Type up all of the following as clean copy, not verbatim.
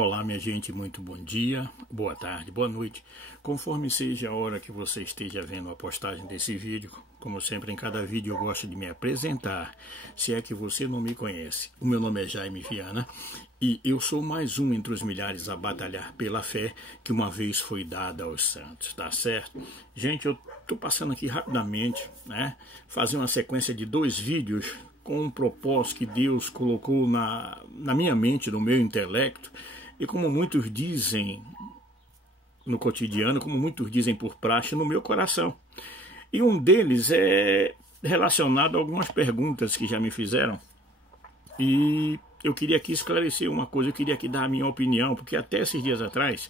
Olá, minha gente, muito bom dia, boa tarde, boa noite. Conforme seja a hora que você esteja vendo a postagem desse vídeo, como sempre em cada vídeo eu gosto de me apresentar, se é que você não me conhece. O meu nome é Jaime Viana e eu sou mais um entre os milhares a batalhar pela fé que uma vez foi dada aos santos, tá certo? Gente, eu tô passando aqui rapidamente, né, fazer uma sequência de 2 vídeos com um propósito que Deus colocou na minha mente, no meu intelecto, e como muitos dizem no cotidiano, como muitos dizem por praxe, no meu coração. E um deles é relacionado a algumas perguntas que já me fizeram. E eu queria aqui esclarecer uma coisa, eu queria aqui dar a minha opinião, porque até esses dias atrás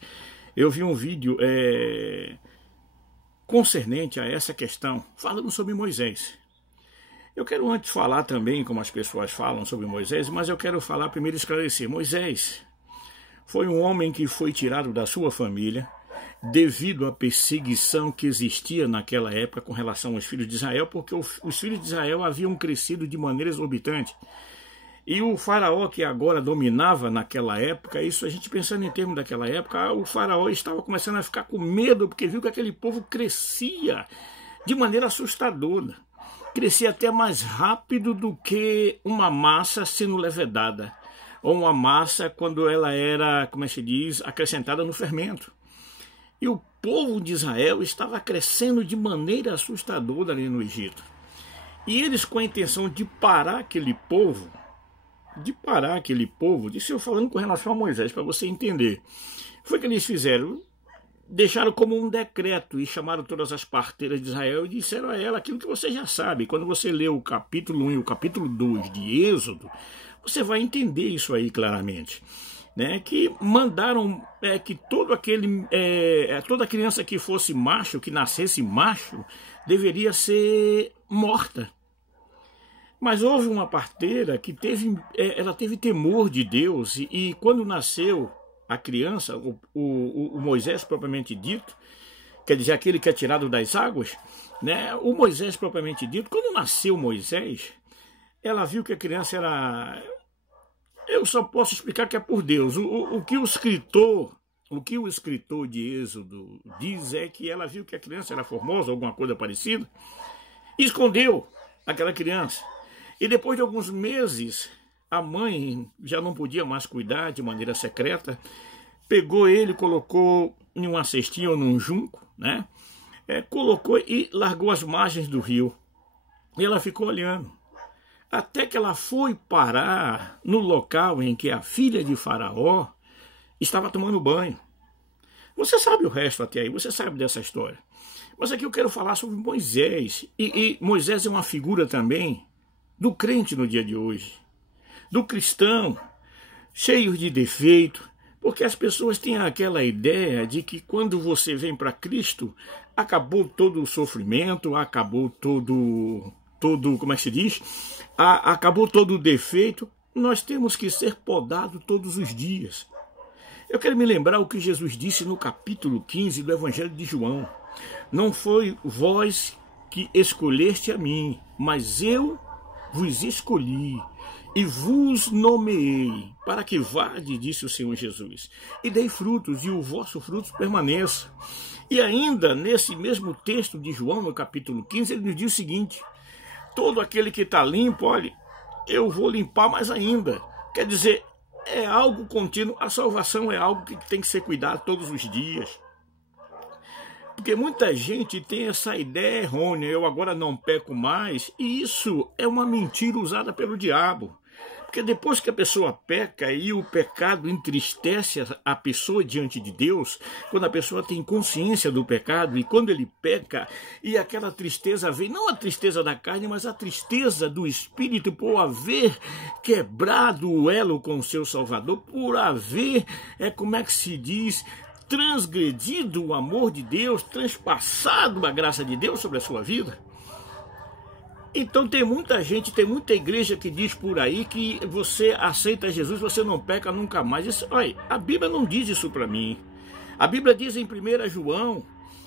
eu vi um vídeo concernente a essa questão, falando sobre Moisés. Eu quero antes falar também, como as pessoas falam sobre Moisés, mas eu quero falar primeiro esclarecer. Moisés foi um homem que foi tirado da sua família devido à perseguição que existia naquela época com relação aos filhos de Israel, porque os filhos de Israel haviam crescido de maneira exorbitante. E o faraó que agora dominava naquela época, isso a gente pensando em termos daquela época, o faraó estava começando a ficar com medo, porque viu que aquele povo crescia de maneira assustadora. Crescia até mais rápido do que uma massa sendo levedada, ou uma massa quando ela era, como se diz, acrescentada no fermento. E o povo de Israel estava crescendo de maneira assustadora ali no Egito. E eles, com a intenção de parar aquele povo, isso eu falando com relação a Moisés, para você entender, foi que eles fizeram. Deixaram como um decreto e chamaram todas as parteiras de Israel e disseram a ela aquilo que você já sabe. Quando você lê o capítulo 1 e o capítulo 2 de Êxodo, você vai entender isso aí claramente. Né? Que mandaram que toda criança que fosse macho, que nascesse macho, deveria ser morta. Mas houve uma parteira que ela teve temor de Deus e quando nasceu a criança, o Moisés propriamente dito, quer dizer, aquele que é tirado das águas, né? O Moisés propriamente dito, quando nasceu Moisés, ela viu que a criança era... Eu só posso explicar que é por Deus. O que o escritor de Êxodo diz é que ela viu que a criança era formosa, alguma coisa parecida, e escondeu aquela criança. E depois de alguns meses, a mãe já não podia mais cuidar de maneira secreta, pegou ele, colocou em uma cestinha ou num junco, né? Colocou e largou às margens do rio. E ela ficou olhando. Até que ela foi parar no local em que a filha de Faraó estava tomando banho. Você sabe o resto até aí, você sabe dessa história. Mas aqui eu quero falar sobre Moisés. E Moisés é uma figura também do crente no dia de hoje. Do cristão, cheio de defeito, porque as pessoas têm aquela ideia de que quando você vem para Cristo, acabou todo o sofrimento, acabou todo, como é que se diz? Acabou todo o defeito. Nós temos que ser podados todos os dias. Eu quero me lembrar o que Jesus disse no capítulo 15 do Evangelho de João. Não foi vós que escolheste a mim, mas eu vos escolhi e vos nomeei para que vade, disse o Senhor Jesus, e dei frutos, e o vosso fruto permaneça. E ainda, nesse mesmo texto de João, no capítulo 15, ele nos diz o seguinte: todo aquele que está limpo, olha, eu vou limpar mais ainda. Quer dizer, é algo contínuo, a salvação é algo que tem que ser cuidado todos os dias. Porque muita gente tem essa ideia errônea, eu agora não peco mais, e isso é uma mentira usada pelo diabo. Porque depois que a pessoa peca e o pecado entristece a pessoa diante de Deus, quando a pessoa tem consciência do pecado e quando ele peca e aquela tristeza vem, não a tristeza da carne, mas a tristeza do espírito por haver quebrado o elo com o seu Salvador, por haver, como é que se diz, transgredido o amor de Deus, transpassado a graça de Deus sobre a sua vida. Então tem muita gente, tem muita igreja que diz por aí que você aceita Jesus, você não peca nunca mais. Isso, olha, a Bíblia não diz isso para mim. A Bíblia diz em 1 João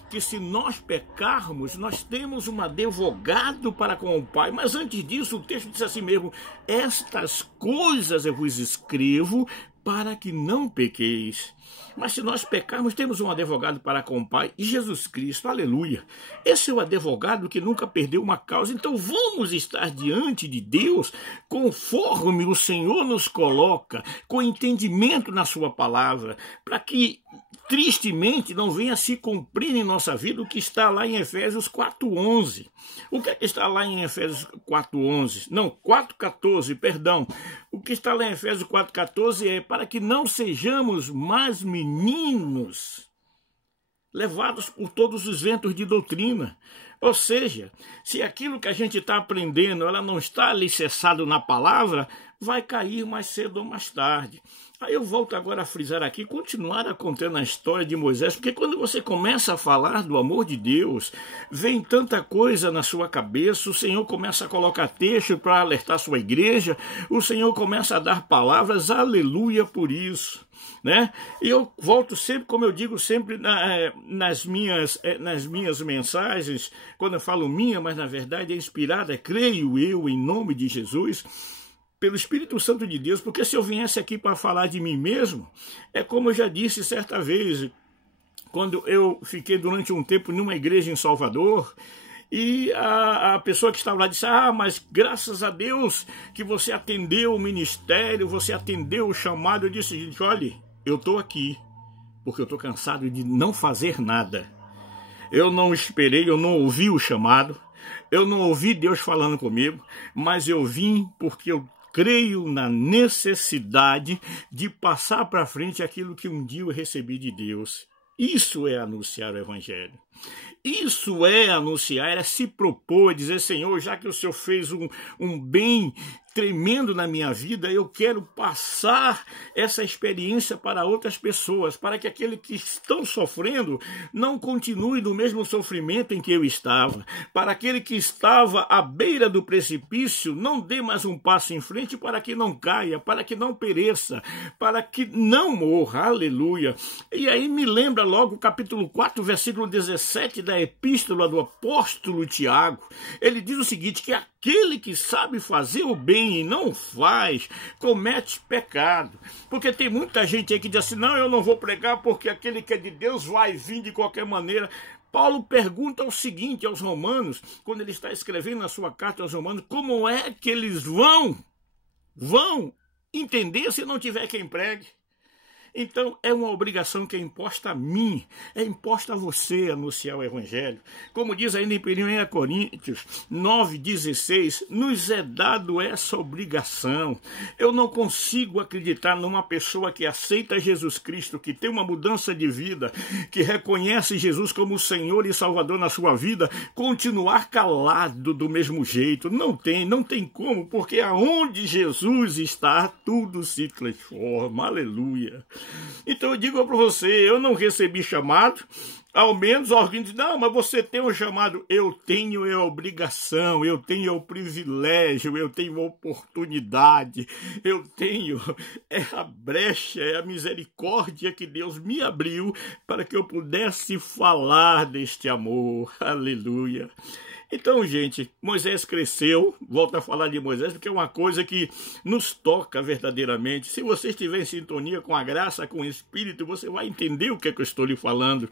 que se nós pecarmos, nós temos um advogado para com o Pai. Mas antes disso, o texto diz assim mesmo: estas coisas eu vos escrevo para que não pequeis. Mas se nós pecarmos, temos um advogado para com o Pai, Jesus Cristo, aleluia. Esse é o advogado que nunca perdeu uma causa. Então vamos estar diante de Deus conforme o Senhor nos coloca, com entendimento na sua palavra, para que tristemente não venha se cumprir em nossa vida o que está lá em Efésios 4:11. O que está lá em Efésios 4:11? Não, 4:14, perdão. O que está lá em Efésios 4:14 é para que não sejamos mais meninos, levados por todos os ventos de doutrina. Ou seja, se aquilo que a gente está aprendendo ela não está alicerçado na palavra, vai cair mais cedo ou mais tarde. Aí eu volto agora a frisar aqui, continuar a contar a história de Moisés, porque quando você começa a falar do amor de Deus, vem tanta coisa na sua cabeça, o Senhor começa a colocar texto para alertar sua igreja, o Senhor começa a dar palavras, aleluia por isso. Né? E eu volto sempre, como eu digo sempre nas minhas mensagens, quando eu falo minha, mas na verdade é inspirada, creio eu, em nome de Jesus, pelo Espírito Santo de Deus, porque se eu viesse aqui para falar de mim mesmo, é como eu já disse certa vez, quando eu fiquei durante um tempo numa igreja em Salvador, e a pessoa que estava lá disse, mas graças a Deus que você atendeu o ministério, você atendeu o chamado. Eu disse, gente, olha, eu estou aqui, porque eu estou cansado de não fazer nada. Eu não esperei, eu não ouvi o chamado, eu não ouvi Deus falando comigo, mas eu vim porque eu creio na necessidade de passar para frente aquilo que um dia eu recebi de Deus. Isso é anunciar o Evangelho. Isso é anunciar, é se propor, dizer, Senhor, já que o Senhor fez um bem tremendo na minha vida, eu quero passar essa experiência para outras pessoas, para que aqueles que estão sofrendo não continue no mesmo sofrimento em que eu estava, para aquele que estava à beira do precipício não dê mais um passo em frente, para que não caia, para que não pereça, para que não morra, aleluia. E aí me lembra logo o capítulo 4, versículo 17 da epístola do apóstolo Tiago. Ele diz o seguinte, que aquele que sabe fazer o bem e não faz, comete pecado. Porque tem muita gente aí que diz assim, não, eu não vou pregar porque aquele que é de Deus vai vir de qualquer maneira. Paulo pergunta o seguinte aos romanos, quando ele está escrevendo na sua carta aos romanos, como é que eles vão entender se não tiver quem pregue? Então, é uma obrigação que é imposta a mim, é imposta a você anunciar o Evangelho. Como diz ainda em 1 Coríntios 9,16, nos é dado essa obrigação. Eu não consigo acreditar numa pessoa que aceita Jesus Cristo, que tem uma mudança de vida, que reconhece Jesus como Senhor e Salvador na sua vida, continuar calado do mesmo jeito. Não tem como, porque aonde Jesus está, tudo se transforma. Aleluia. Então eu digo para você, eu não recebi chamado, ao menos alguém diz, não, mas você tem um chamado. Eu tenho a obrigação, eu tenho o privilégio, eu tenho a oportunidade, eu tenho a brecha, a misericórdia que Deus me abriu para que eu pudesse falar deste amor, aleluia. Então, gente, Moisés cresceu, volto a falar de Moisés, porque é uma coisa que nos toca verdadeiramente. Se você estiver em sintonia com a graça, com o Espírito, você vai entender o que é que eu estou lhe falando.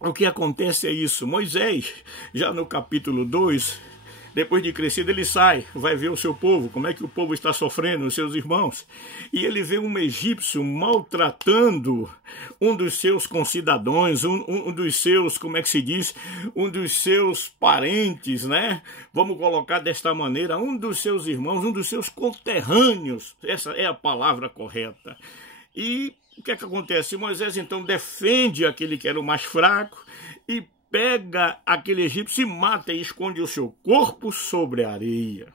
O que acontece é isso. Moisés, já no capítulo 2, depois de crescido, ele sai, vai ver o seu povo, como é que o povo está sofrendo, os seus irmãos. E ele vê um egípcio maltratando um dos seus concidadãos, um dos seus, como é que se diz, um dos seus parentes, né? Vamos colocar desta maneira, um dos seus irmãos, um dos seus conterrâneos. Essa é a palavra correta. E o que é que acontece? Moisés, então, defende aquele que era o mais fraco e pega aquele egípcio, se mata e esconde o seu corpo sobre a areia.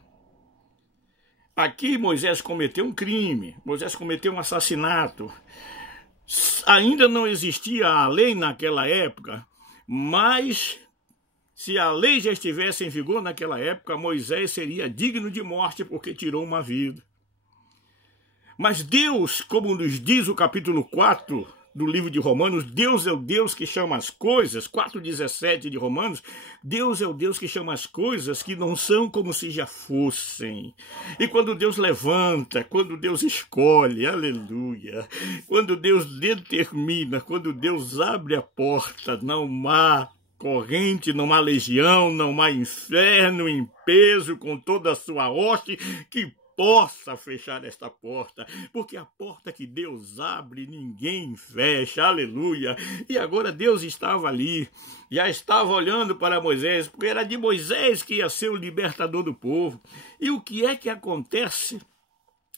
Aqui Moisés cometeu um crime, Moisés cometeu um assassinato. Ainda não existia a lei naquela época, mas se a lei já estivesse em vigor naquela época, Moisés seria digno de morte porque tirou uma vida. Mas Deus, como nos diz o capítulo 4 do livro de Romanos, Deus é o Deus que chama as coisas, 4,17 de Romanos, Deus é o Deus que chama as coisas que não são como se já fossem. E quando Deus levanta, quando Deus escolhe, aleluia, quando Deus determina, quando Deus abre a porta, não há corrente, não há legião, não há inferno em peso com toda a sua hoste que possa fechar esta porta, porque a porta que Deus abre, ninguém fecha, aleluia. E agora Deus estava ali, já estava olhando para Moisés, porque era de Moisés que ia ser o libertador do povo. E o que é que acontece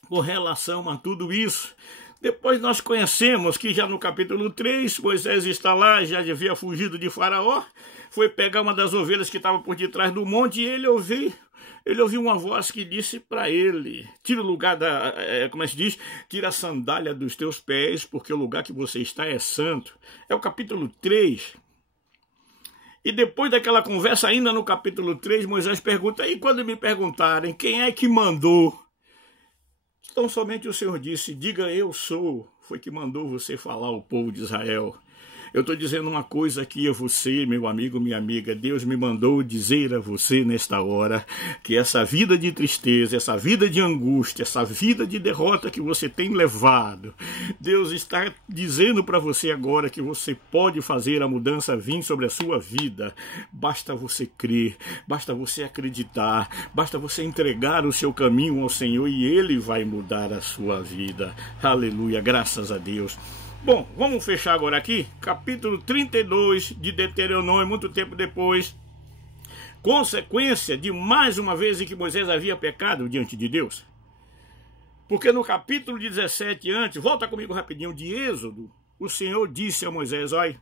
com relação a tudo isso? Depois nós conhecemos que já no capítulo 3, Moisés está lá, já havia fugido de Faraó, foi pegar uma das ovelhas que estava por detrás do monte e ele ouviu uma voz que disse para ele, tira o lugar como é que se diz? Tira a sandália dos teus pés, porque o lugar que você está é santo. É o capítulo 3. E depois daquela conversa, ainda no capítulo 3, Moisés pergunta, e quando me perguntarem quem é que mandou? Então somente o Senhor disse, diga eu sou, foi que mandou você falar ao povo de Israel. Eu estou dizendo uma coisa aqui a você, meu amigo, minha amiga. Deus me mandou dizer a você nesta hora que essa vida de tristeza, essa vida de angústia, essa vida de derrota que você tem levado, Deus está dizendo para você agora que você pode fazer a mudança vir sobre a sua vida. Basta você crer, basta você acreditar, basta você entregar o seu caminho ao Senhor e Ele vai mudar a sua vida. Aleluia, graças a Deus. Bom, vamos fechar agora aqui, capítulo 32 de Deuteronômio, muito tempo depois, consequência de mais uma vez em que Moisés havia pecado diante de Deus. Porque no capítulo 17 antes, volta comigo rapidinho, de Êxodo, o Senhor disse a Moisés, olha,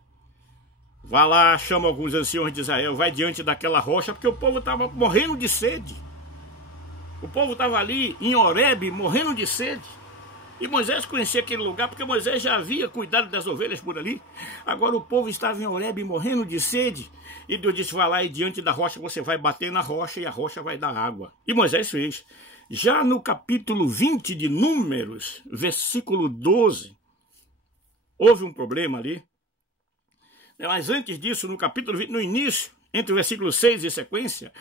vá lá, chama alguns anciões de Israel, vai diante daquela rocha, porque o povo estava morrendo de sede. O povo estava ali em Horebe, morrendo de sede. E Moisés conhecia aquele lugar porque Moisés já havia cuidado das ovelhas por ali. Agora o povo estava em Horebe morrendo de sede. E Deus disse, vai lá e diante da rocha você vai bater na rocha e a rocha vai dar água. E Moisés fez. Já no capítulo 20 de Números, versículo 12, houve um problema ali. Mas antes disso, no capítulo 20, no início, entre o versículo 6 e sequência,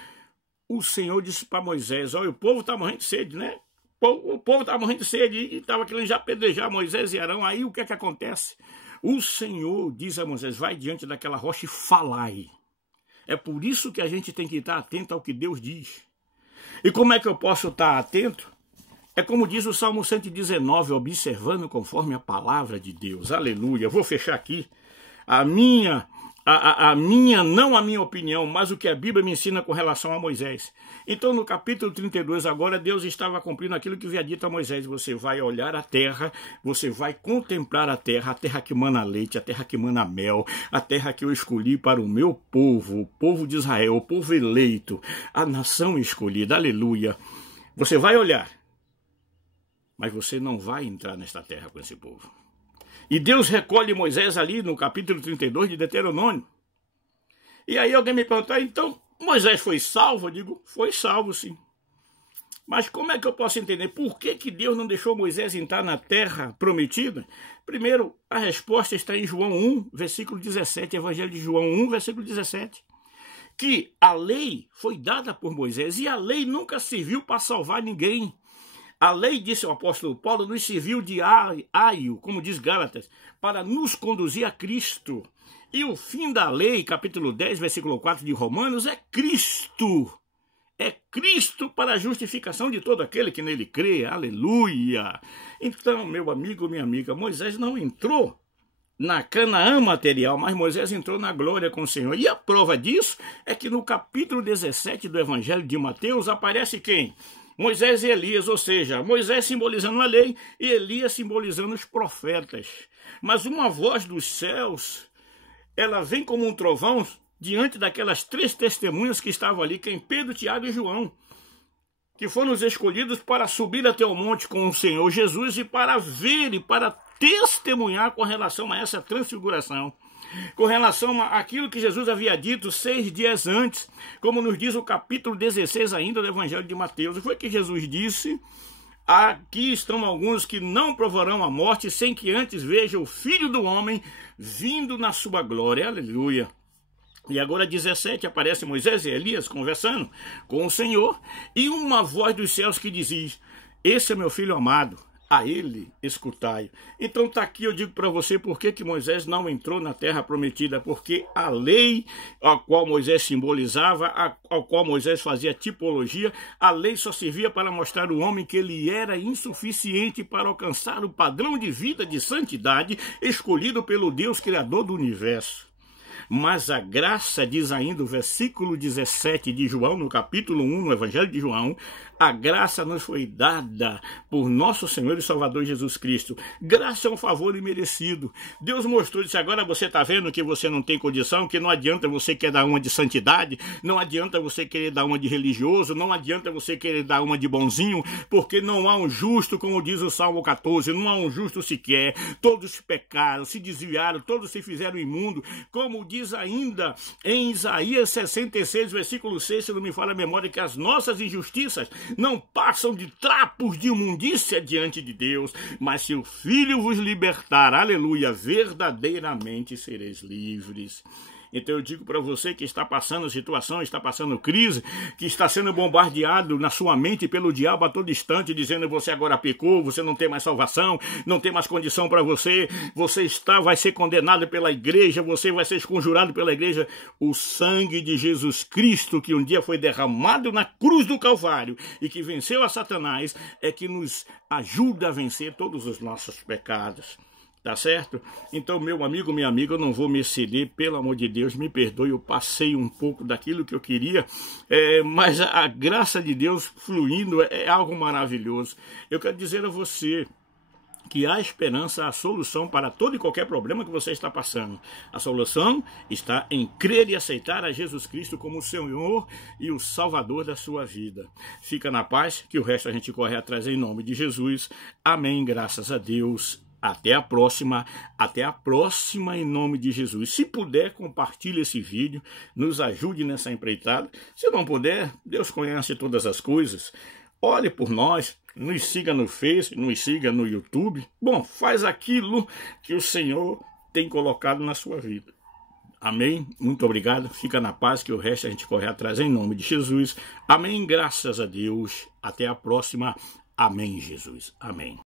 o Senhor disse para Moisés, olha, o povo está morrendo de sede, né? O povo estava morrendo de sede e estava querendo já apedrejar Moisés e Arão. Aí o que é que acontece? O Senhor diz a Moisés, vai diante daquela rocha e falai. É por isso que a gente tem que estar atento ao que Deus diz. E como é que eu posso estar atento? É como diz o Salmo 119, observando conforme a palavra de Deus. Aleluia. Vou fechar aqui. Não a minha opinião, mas o que a Bíblia me ensina com relação a Moisés. Então, no capítulo 32, agora, Deus estava cumprindo aquilo que havia dito a Moisés. Você vai olhar a terra, você vai contemplar a terra que mana leite, a terra que mana mel, a terra que eu escolhi para o meu povo, o povo de Israel, o povo eleito, a nação escolhida, aleluia. Você vai olhar, mas você não vai entrar nesta terra com esse povo. E Deus recolhe Moisés ali no capítulo 32 de Deuteronômio. E aí alguém me pergunta, então Moisés foi salvo? Eu digo, foi salvo sim. Mas como é que eu posso entender por que Deus não deixou Moisés entrar na terra prometida? Primeiro, a resposta está em João 1, versículo 17, Evangelho de João 1, versículo 17. Que a lei foi dada por Moisés e a lei nunca serviu para salvar ninguém. A lei, disse o apóstolo Paulo, nos serviu de aio, como diz Gálatas, para nos conduzir a Cristo. E o fim da lei, capítulo 10, versículo 4 de Romanos, é Cristo. É Cristo para a justificação de todo aquele que nele crê. Aleluia! Então, meu amigo, minha amiga, Moisés não entrou na Canaã material, mas Moisés entrou na glória com o Senhor. E a prova disso é que no capítulo 17 do Evangelho de Mateus aparece quem? Moisés e Elias, ou seja, Moisés simbolizando a lei e Elias simbolizando os profetas. Mas uma voz dos céus, ela vem como um trovão diante daquelas três testemunhas que estavam ali, quem? Pedro, Tiago e João, que foram os escolhidos para subir até o monte com o Senhor Jesus e para ver e para testemunhar com relação a essa transfiguração. Com relação àquilo que Jesus havia dito 6 dias antes, como nos diz o capítulo 16 ainda do Evangelho de Mateus. Foi que Jesus disse Aqui estão alguns que não provarão a morte sem que antes veja o Filho do Homem vindo na sua glória. Aleluia. E agora 17, aparece Moisés e Elias conversando com o Senhor, e uma voz dos céus que dizia: esse é meu filho amado, a ele escutai. Então está aqui, eu digo para você por que Moisés não entrou na terra prometida, porque a lei a qual Moisés simbolizava, ao qual Moisés fazia tipologia, a lei só servia para mostrar ao homem que ele era insuficiente para alcançar o padrão de vida de santidade escolhido pelo Deus Criador do universo. Mas a graça, diz ainda o versículo 17 de João, no capítulo 1, no Evangelho de João, a graça nos foi dada por nosso Senhor e Salvador Jesus Cristo. Graça é um favor imerecido. Deus mostrou, disse: agora você está vendo que você não tem condição, que não adianta você querer dar uma de santidade, não adianta você querer dar uma de religioso, não adianta você querer dar uma de bonzinho, porque não há um justo, como diz o Salmo 14, não há um justo sequer. Todos pecaram, se desviaram, todos se fizeram imundo, como diz ainda em Isaías 66, versículo 6, se não me falha a memória, que as nossas injustiças não passam de trapos de imundícia diante de Deus, mas se o Filho vos libertar, aleluia, verdadeiramente sereis livres. Então eu digo para você que está passando situação, está passando crise, que está sendo bombardeado na sua mente pelo diabo a todo instante, dizendo: você agora pecou, você não tem mais salvação, não tem mais condição para você, vai ser condenado pela igreja, você vai ser esconjurado pela igreja. O sangue de Jesus Cristo, que um dia foi derramado na cruz do Calvário e que venceu a Satanás, é que nos ajuda a vencer todos os nossos pecados. Tá certo? Então, meu amigo, minha amiga, eu não vou me exceder, pelo amor de Deus, me perdoe, eu passei um pouco daquilo que eu queria, mas a graça de Deus fluindo é algo maravilhoso. Eu quero dizer a você que há esperança, há solução para todo e qualquer problema que você está passando. A solução está em crer e aceitar a Jesus Cristo como o Senhor e o Salvador da sua vida. Fica na paz, que o resto a gente corre atrás em nome de Jesus. Amém, graças a Deus. Até a próxima em nome de Jesus. Se puder, compartilhe esse vídeo, nos ajude nessa empreitada. Se não puder, Deus conhece todas as coisas. Ore por nós, nos siga no Face, nos siga no YouTube. Bom, faz aquilo que o Senhor tem colocado na sua vida. Amém? Muito obrigado. Fica na paz, que o resto a gente corre atrás em nome de Jesus. Amém. Graças a Deus. Até a próxima. Amém, Jesus. Amém.